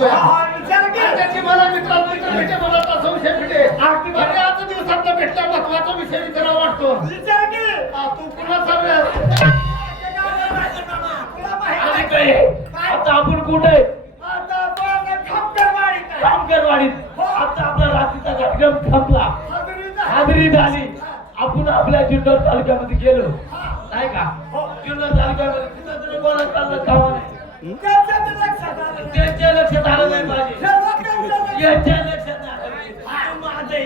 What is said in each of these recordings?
त्याची मला मित्र भेटे मला संशय भेटे आणि आता दिवसात भेटला महत्वाचा विषय विचारावा वाटतो. तू पुन्हा सांग आता आपण कुठे कामकरवाडीत. आता आपला रात्रीचा कार्यक्रम संपला, हाजरी झाली. आपण आपल्या जुन्नर तालुक्यामध्ये गेलो नाही का? जुन्नर तालुक्यामध्ये तिथं तरी कोणा चाललं कामा नाही. त्यांच्या लक्षात आलं नाही पाहिजे, यांच्या लक्षात आलं माझे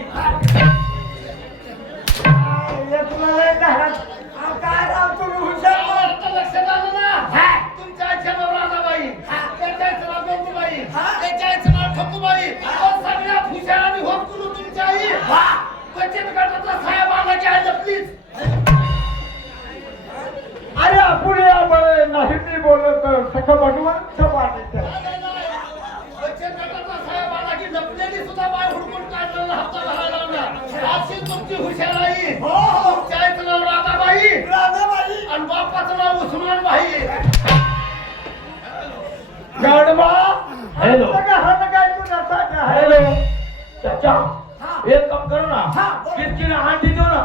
काय राव तुम्ही हुशार लक्षात आलं ना. तुमच्या आईच्या नाव राधाबाई, त्याच्या आईचं नाव गंगूबाई, त्याच्या आईचं नाव ठकूबाई. सगळ्यात हुशार आणि होत करू तुमची आई. बचत गटातला साहेब आला की आलं प्लीज. अरे पुढे आपण नाही मी बोलत सखा पाठवून बचत गटातला साहेब आला की लपलेली सुद्धा बाय हुडकून काढलेला हप्ता भरायला लावला. अशी तुमची हुशार आई. तुमच्या आईचं नाव राधाबाई आणि बापाचं नाव उस्मान भाई. गाडवा हॅलो हॅलो चाचा एक काम करू ना, किती अंडी देऊ ना.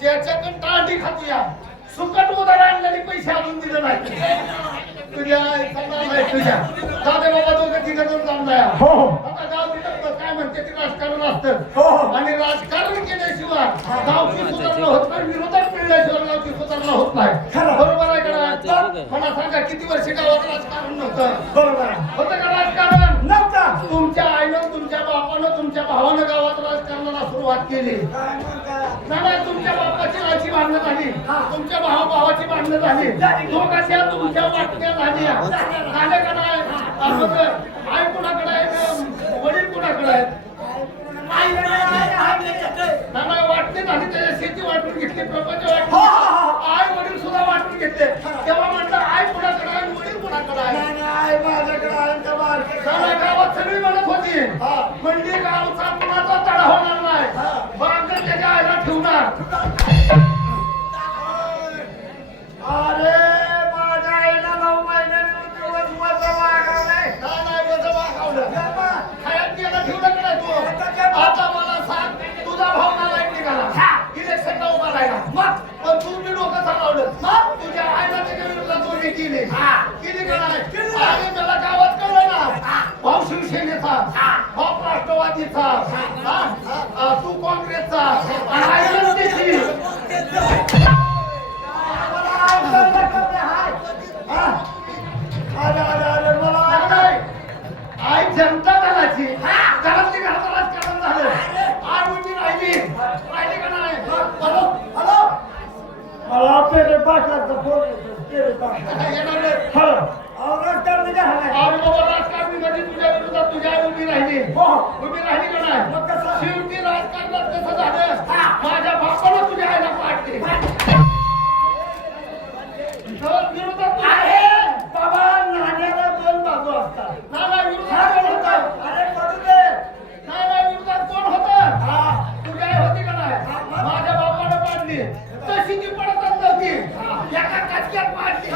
ज्याच्याकडून अंडी खाती या सुकट उदार आणलेले पैसे आणून दिले नाही. तुझ्या तुझ्या दादे बाबा दोघं तिघं जाऊन आता गाव तिथं काय म्हणते ते राजकारण असतं आणि राजकारण केल्याशिवाय गावची सुधारणा होत नाही, विरोधात मिळल्याशिवाय गावची सुधारणा होत नाही. बरोबर आहे का? मला सांगा किती वर्ष गावात राजकारण नव्हतं? बरोबर होतं का राजकारण? नव्हतं. तुमच्या आईनं, तुमच्या बापानं, तुमच्या भावानं गावात राजकारणाला सुरुवात केली. नाही तुमच्या बापाची आईची भांडणं झाली, तुमच्या भावाची भांडणं झाली, दोघांच्या तुमच्या वाटण्या झाल्या. झाले का नाही? आई कुणाकडे आहे, वडील कुणाकडे आहेत? नाही वाटणी झाली, त्याच्या शेती वाटून घेतली, प्रपंच वाटून, आई वडील सुद्धा वाटून घेतले. तेव्हा म्हटलं आई कुणाकडे आहे, वडील कुणाकडे आहे? गावात सगळी म्हणत होती म्हणजे गावचा कुणाचा तडा होणार नाही, बांगर त्याच्या आईला ठेवणार. अरे माझ्या आईला 9 महिन्याने वजन वागवलंय. नाही वजन वागवलं खायात गेला ठेवलं का नाही तू? आता मला सांग, तुझा भाव मला निघाला इलेक्शनला उभा राहिला, मग पण तू मी डोकं चालवलं, मग तुझ्या आईला त्याच्या विरोधात दोन्ही केली का नाही? आणि मला गावात कळलं ना, भाऊ शिवसेनेचा, भाऊ राष्ट्रवादीचा, तू काँग्रेसचा आणि आईला त्याची. आई जनता दलाची घरातली घरात राजकारण झालं. आई उभी राहिली का नाही? हॅलो हॅलो मला तेरे पाटलाचा फोन येतो. राजकारणी मध्ये तुझ्या विरोधात तुझ्या आई उभी राहिली का नाही? शेवटी राजकारणात कसं झालं, माझ्या बापाला तुझ्या आईला पाडते विरोधात आहे. बाबा नाण्याला 2 बाजू असतात. नाही विरोधात अरे पडू दे. नाही विरोधात कोण होतं? तुझी आई होती का नाही? माझ्या बापानं पाडली, तशी ती पडतच नव्हती, एका कचक्यात पाडली.